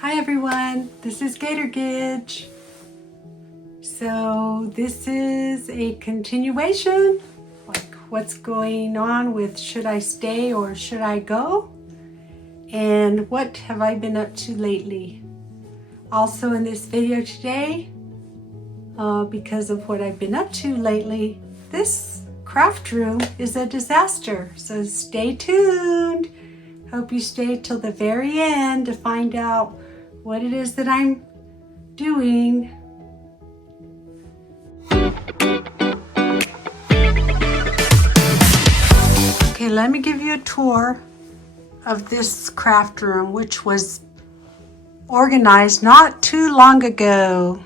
Hi everyone, this is Gator Gidge. So this is a continuation, like what's going on with should I stay or should I go? And what have I been up to lately? Also in this video today, because of what I've been up to lately, this craft room is a disaster. So stay tuned. Hope you stay till the very end to find out what it is that I'm doing. Okay, let me give you a tour of this craft room, which was organized not too long ago.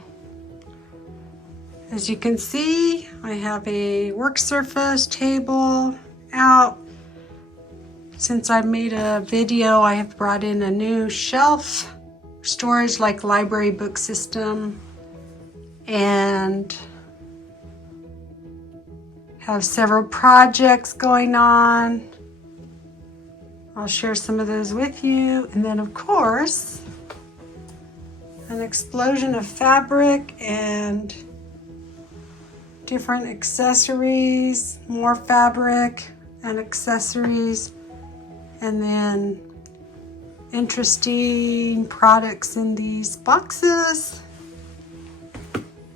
As you can see, I have a work surface table out. Since I made a video, I have brought in a new shelf storage like library book system and have several projects going on. I'll share some of those with you. And then of course, an explosion of fabric and different accessories, more fabric and accessories, and then interesting products in these boxes,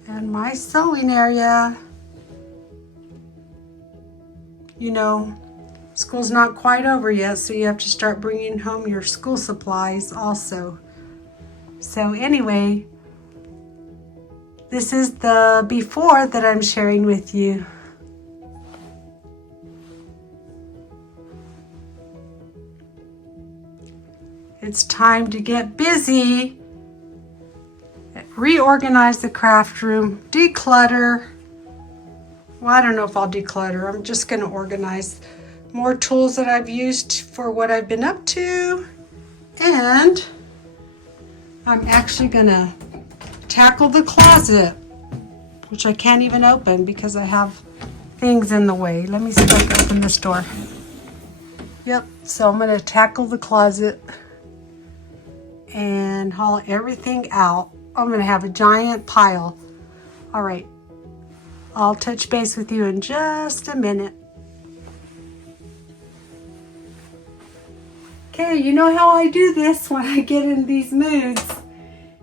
and my sewing area. You know, school's not quite over yet, so you have to start bringing home your school supplies also. So anyway, this is the before that I'm sharing with you. It's time to get busy, reorganize the craft room, declutter. Well, I don't know if I'll declutter. I'm just going to organize more tools that I've used for what I've been up to. And I'm actually going to tackle the closet, which I can't even open because I have things in the way. Let me see if I can open this door. Yep, so I'm going to tackle the closet and haul everything out. I'm going to have a giant pile. All right, I'll touch base with you in just a minute. Okay, you know how I do this when I get in these moods.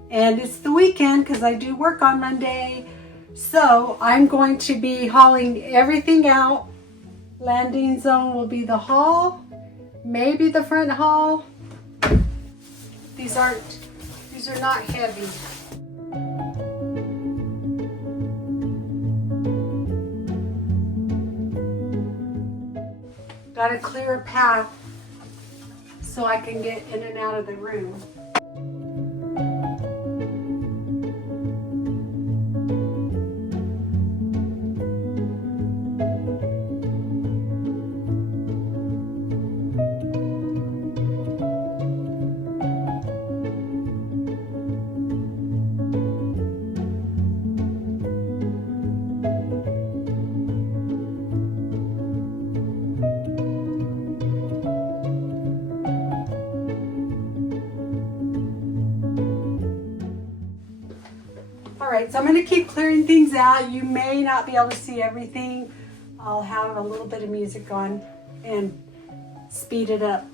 And it's the weekend because I do work on Monday. So I'm going to be hauling everything out. Landing zone will be the hall, maybe the front hall. These are not heavy. Got to clear a path so I can get in and out of the room. Alright, so I'm going to keep clearing things out. You may not be able to see everything. I'll have a little bit of music on and speed it up.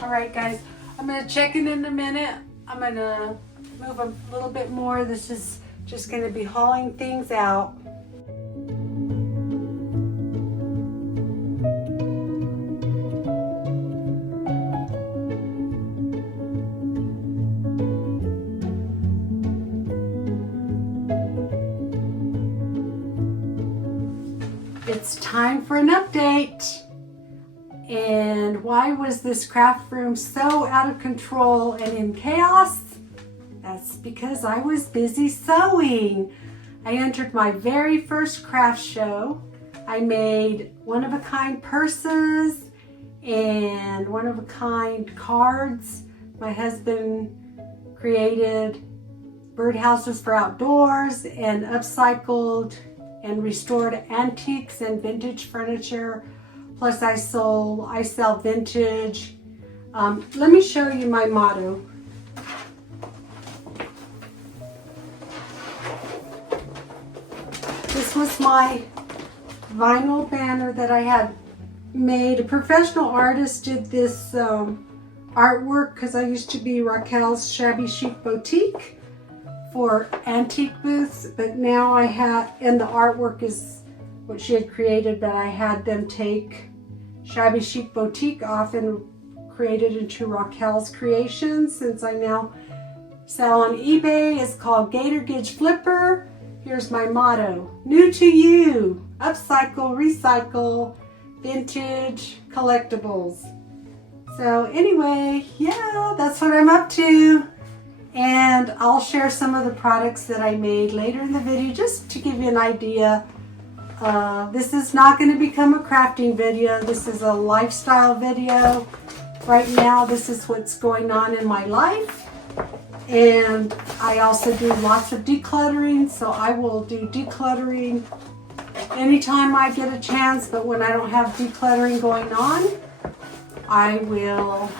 Alright guys, I'm going to check in a minute. I'm going to move a little bit more. This is just going to be hauling things out. It's time for an update. And why was this craft room so out of control and in chaos? That's because I was busy sewing. I entered my very first craft show I made one-of-a-kind purses and one-of-a-kind cards. My husband created birdhouses for outdoors and upcycled and restored antiques and vintage furniture. Plus I sell vintage. Let me show you my motto. This was my vinyl banner that I had made. A professional artist did this artwork because I used to be Raquel's Shabby Chic Boutique for antique booths, but now I have, and the artwork is what she had created, but I had them take Shabby Chic Boutique off and create it into Raquel's Creations. Since I now sell on eBay, it's called Gator Gidge Flipper. Here's my motto: new to you, upcycle, recycle, vintage collectibles. So anyway, yeah, that's what I'm up to. And I'll share some of the products that I made later in the video just to give you an idea. This is not going to become a crafting video. This is a lifestyle video. Right now, this is what's going on in my life. And I also do lots of decluttering, so I will do decluttering anytime I get a chance, but when I don't have decluttering going on, I will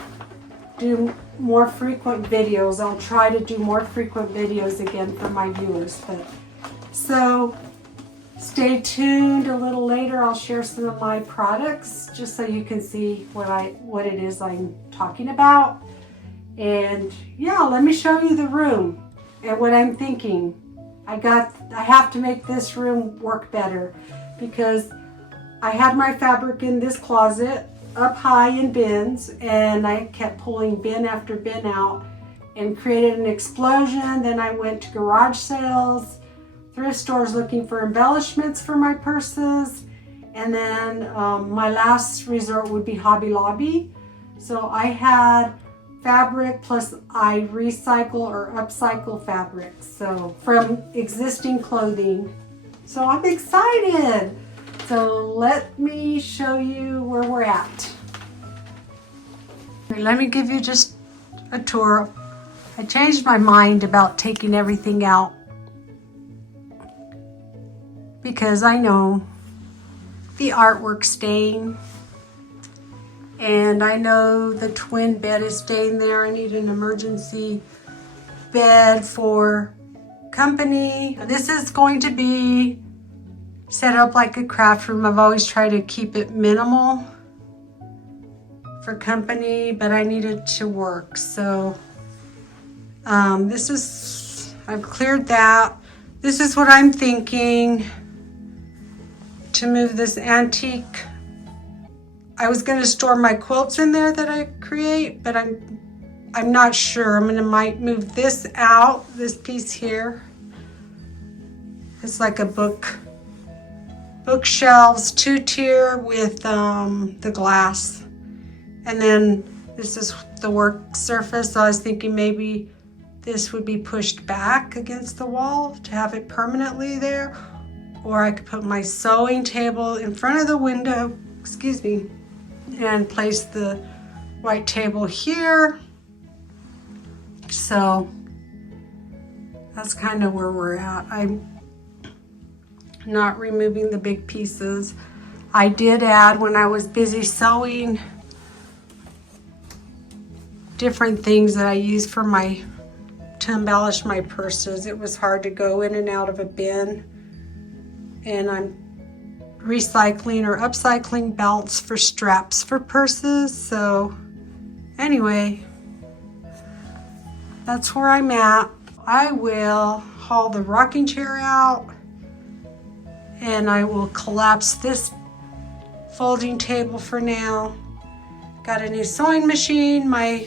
do more frequent videos. I'll try to do more frequent videos again for my viewers. So stay tuned. A little later I'll share some of my products just so you can see what it is I'm talking about. And yeah, let me show you the room and what I'm thinking. I have to make this room work better because I had my fabric in this closet up high in bins, and I kept pulling bin after bin out and created an explosion. Then I went to garage sales, thrift stores looking for embellishments for my purses, and then my last resort would be Hobby Lobby. So I had fabric, plus I recycle or upcycle fabric, so from existing clothing. So I'm excited. So let me show you where we're at. Let me give you just a tour. I changed my mind about taking everything out because I know the artwork's staying. And I know the twin bed is staying there. I need an emergency bed for company. This is going to be set up like a craft room. I've always tried to keep it minimal for company, but I need it to work. So I've cleared that. This is what I'm thinking to move this antique. I was going to store my quilts in there that I create, but I'm not sure. might move this out, this piece here. It's like a bookshelves, 2-tier with the glass. And then this is the work surface. So I was thinking maybe this would be pushed back against the wall to have it permanently there. Or I could put my sewing table in front of the window, excuse me, and place the white table here. So that's kind of where we're at. I'm not removing the big pieces. I did add, when I was busy sewing, different things that I use to embellish my purses. It was hard to go in and out of a bin, and I'm recycling or upcycling belts for straps for purses. So anyway, that's where I'm at. I will haul the rocking chair out, and I will collapse this folding table for now. Got a new sewing machine. My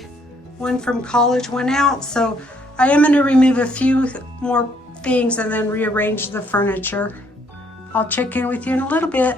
one from college went out, so I am going to remove a few more things and then rearrange the furniture. I'll check in with you in a little bit.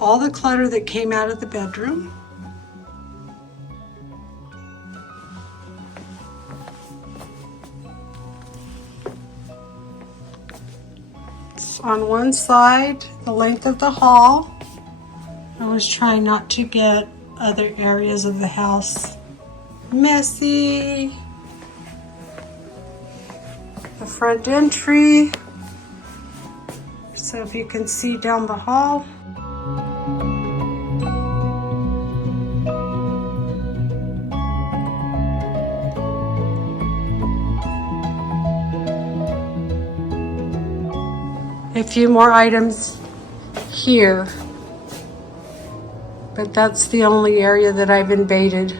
all the clutter that came out of the bedroom. It's on one side, the length of the hall. I was trying not to get other areas of the house messy. The front entry, so if you can see down the hall. A few more items here, but that's the only area that I've invaded.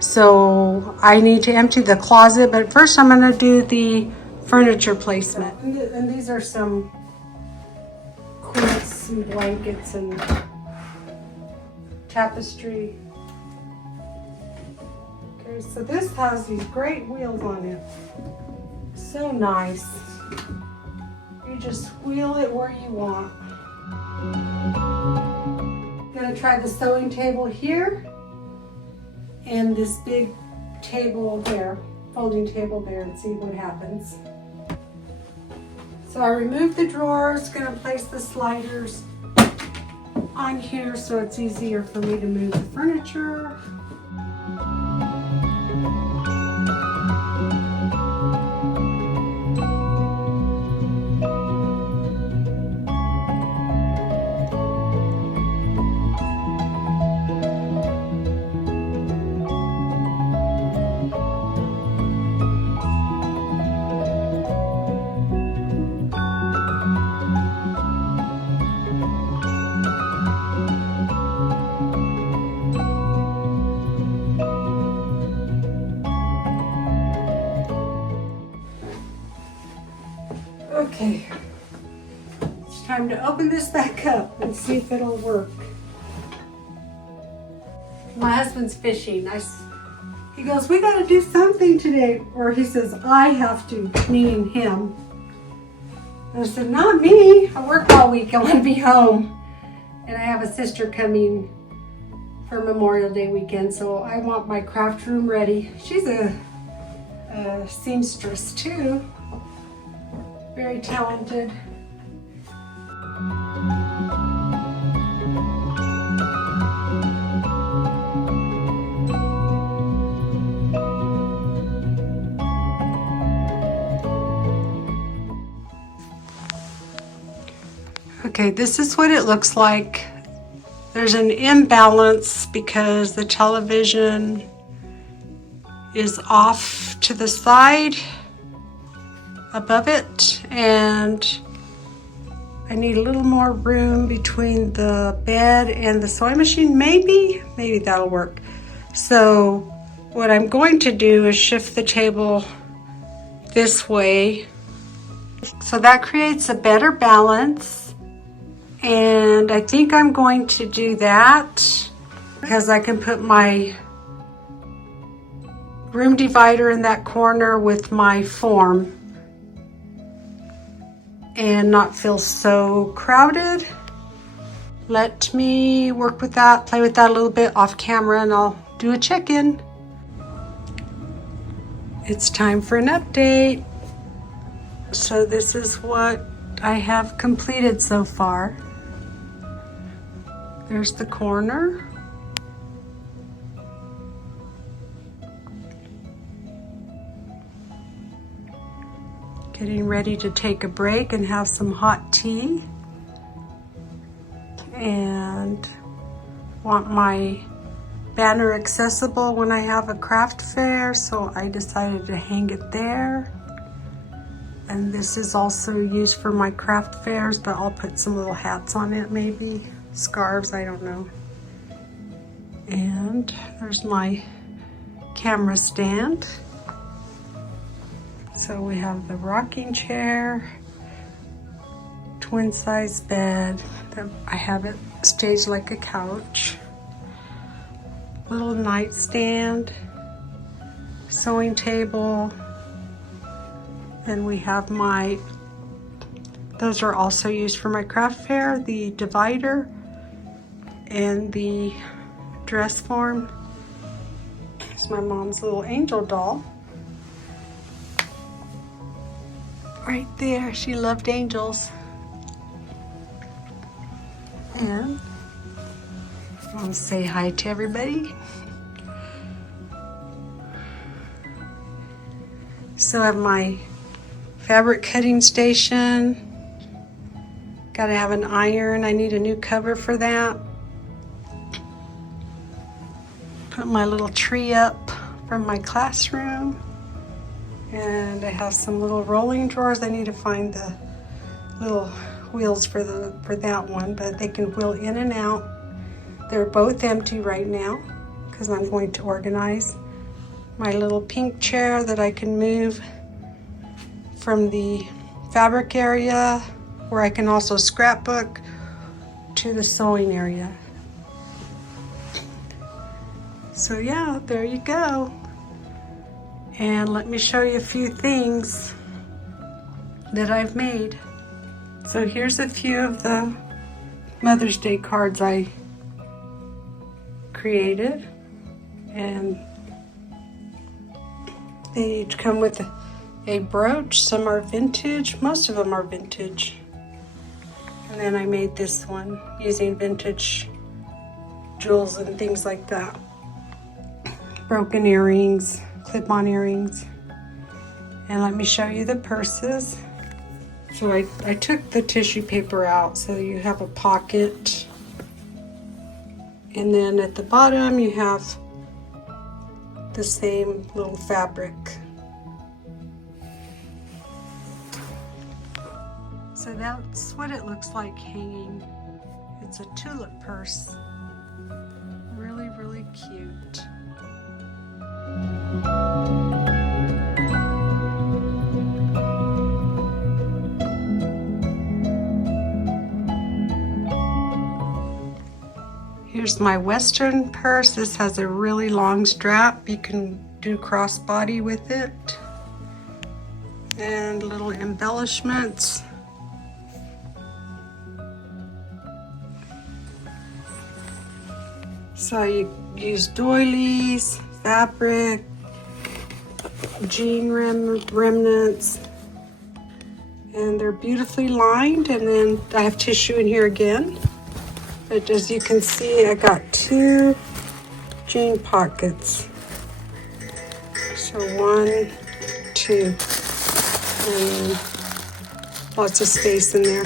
So I need to empty the closet, but first I'm going to do the furniture placement. And these are some quilts and blankets and tapestry. Okay, so this has these great wheels on it. So nice. You just wheel it where you want. I'm gonna try the sewing table here and this big table there, folding table there, and see what happens. So I removed the drawers, gonna place the sliders on here so it's easier for me to move the furniture. Okay, it's time to open this back up and see if it'll work. My husband's fishing. He goes, we gotta do something today. Or he says, I have to, meaning him. And I said, not me. I work all week. I want to be home. And I have a sister coming for Memorial Day weekend, so I want my craft room ready. She's a seamstress too. Very talented. Okay, this is what it looks like. There's an imbalance because the television is off to the side above it, and I need a little more room between the bed and the sewing machine. Maybe that'll work. So what I'm going to do is shift the table this way. So that creates a better balance. And I think I'm going to do that because I can put my room divider in that corner with my form and not feel so crowded. Let me work with that, play with that a little bit off camera, and I'll do a check-in. It's time for an update. So this is what I have completed so far. There's the corner. Getting ready to take a break and have some hot tea. And want my banner accessible when I have a craft fair, so I decided to hang it there. And this is also used for my craft fairs, but I'll put some little hats on it, maybe scarves, I don't know. And there's my camera stand. So we have the rocking chair, twin size bed. I have it staged like a couch. Little nightstand, sewing table. Then we have my Those are also used for my craft fair, the divider and the dress form. It's my mom's little angel doll. Right there, she loved angels. And I'll say hi to everybody. So I have my fabric cutting station. Gotta have an iron. I need a new cover for that. Put my little tree up from my classroom. And I have some little rolling drawers. I need to find the little wheels for that one, but they can wheel in and out. They're both empty right now because I'm going to organize. My little pink chair that I can move from the fabric area, where I can also scrapbook, to the sewing area. So yeah, there you go. And let me show you a few things that I've made. So here's a few of the Mother's Day cards I created. And they each come with a brooch. Some are vintage, most of them are vintage. And then I made this one using vintage jewels and things like that. Broken earrings, clip-on earrings. And let me show you the purses. So I took the tissue paper out so you have a pocket. And then at the bottom you have the same little fabric. So that's what it looks like hanging. It's a tulip purse. Really, really cute. Here's my Western purse. This has a really long strap. You can do crossbody with it. And little embellishments. So you use doilies, fabric, jean remnants, and they're beautifully lined. And then I have tissue in here again. But as you can see, I got 2 jean pockets. So 1, 2, and lots of space in there.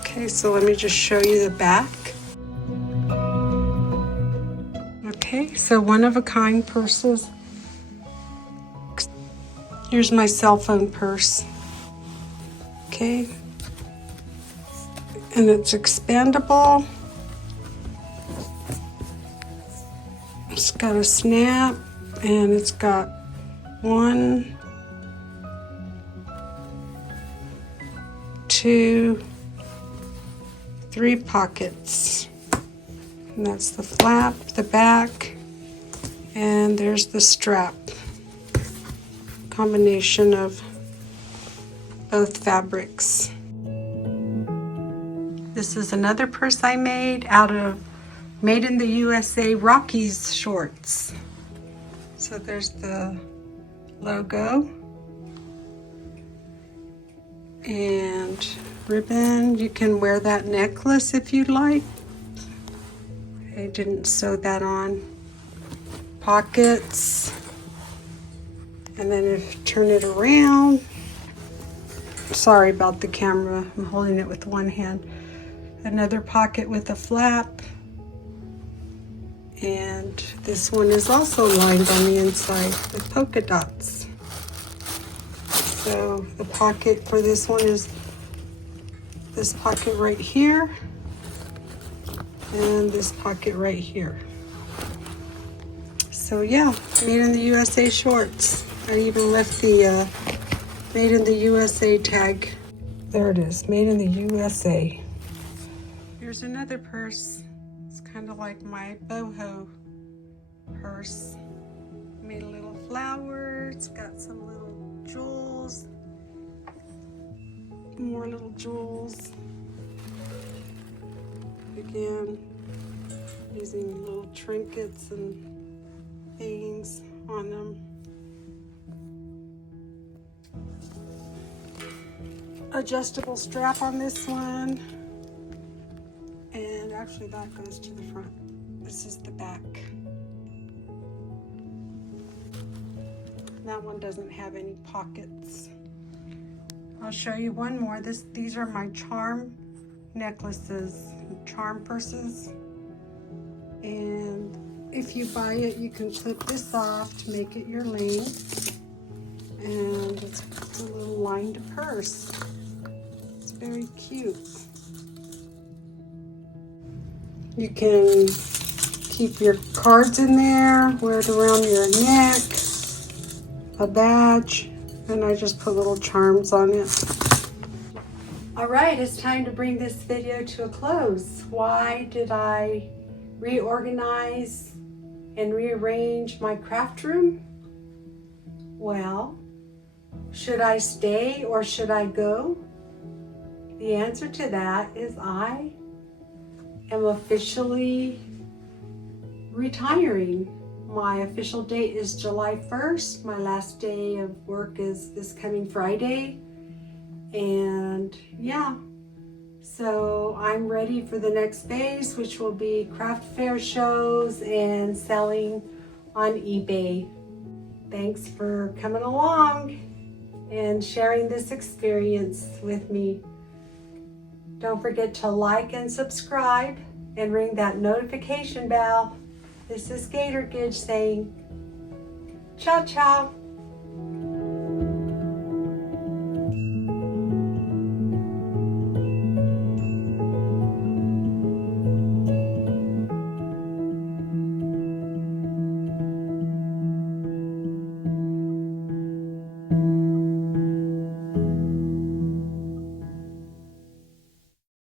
Okay, so let me just show you the back. Okay, so one-of-a-kind purses. Here's my cell phone purse. Okay. And it's expandable. It's got a snap, and it's got 1, 2, 3 pockets. And that's the flap, the back, and there's the strap. Combination of both fabrics. This is another purse I made out of Made in the USA Rockies shorts. So there's the logo. And ribbon. You can wear that necklace if you'd like. I didn't sew that on. Pockets. And then if you turn it around. Sorry about the camera. I'm holding it with one hand. Another pocket with a flap. And this one is also lined on the inside with polka dots. So the pocket for this one is this pocket right here. And this pocket right here. So yeah, Made in the USA shorts. I even left the Made in the USA tag. There it is, Made in the USA. Here's another purse. It's kind of like my boho purse. Made a little flower. It's got some little jewels. More little jewels. Again, using little trinkets and things on them. Adjustable strap on this one. And actually that goes to the front. This is the back. That one doesn't have any pockets. I'll show you one more. These are my charm necklaces, charm purses. And if you buy it, you can clip this off to make it your length. And it's a little lined purse. It's very cute. You can keep your cards in there, wear it around your neck, a badge, and I just put little charms on it. All right, it's time to bring this video to a close. Why did I reorganize and rearrange my craft room? Well, should I stay or should I go? The answer to that is I am officially retiring. My official date is July 1st. My last day of work is this coming Friday. And yeah, so I'm ready for the next phase, which will be craft fair shows and selling on eBay. Thanks for coming along and sharing this experience with me. Don't forget to like and subscribe and ring that notification bell. This is Gator Gidge saying, ciao, ciao.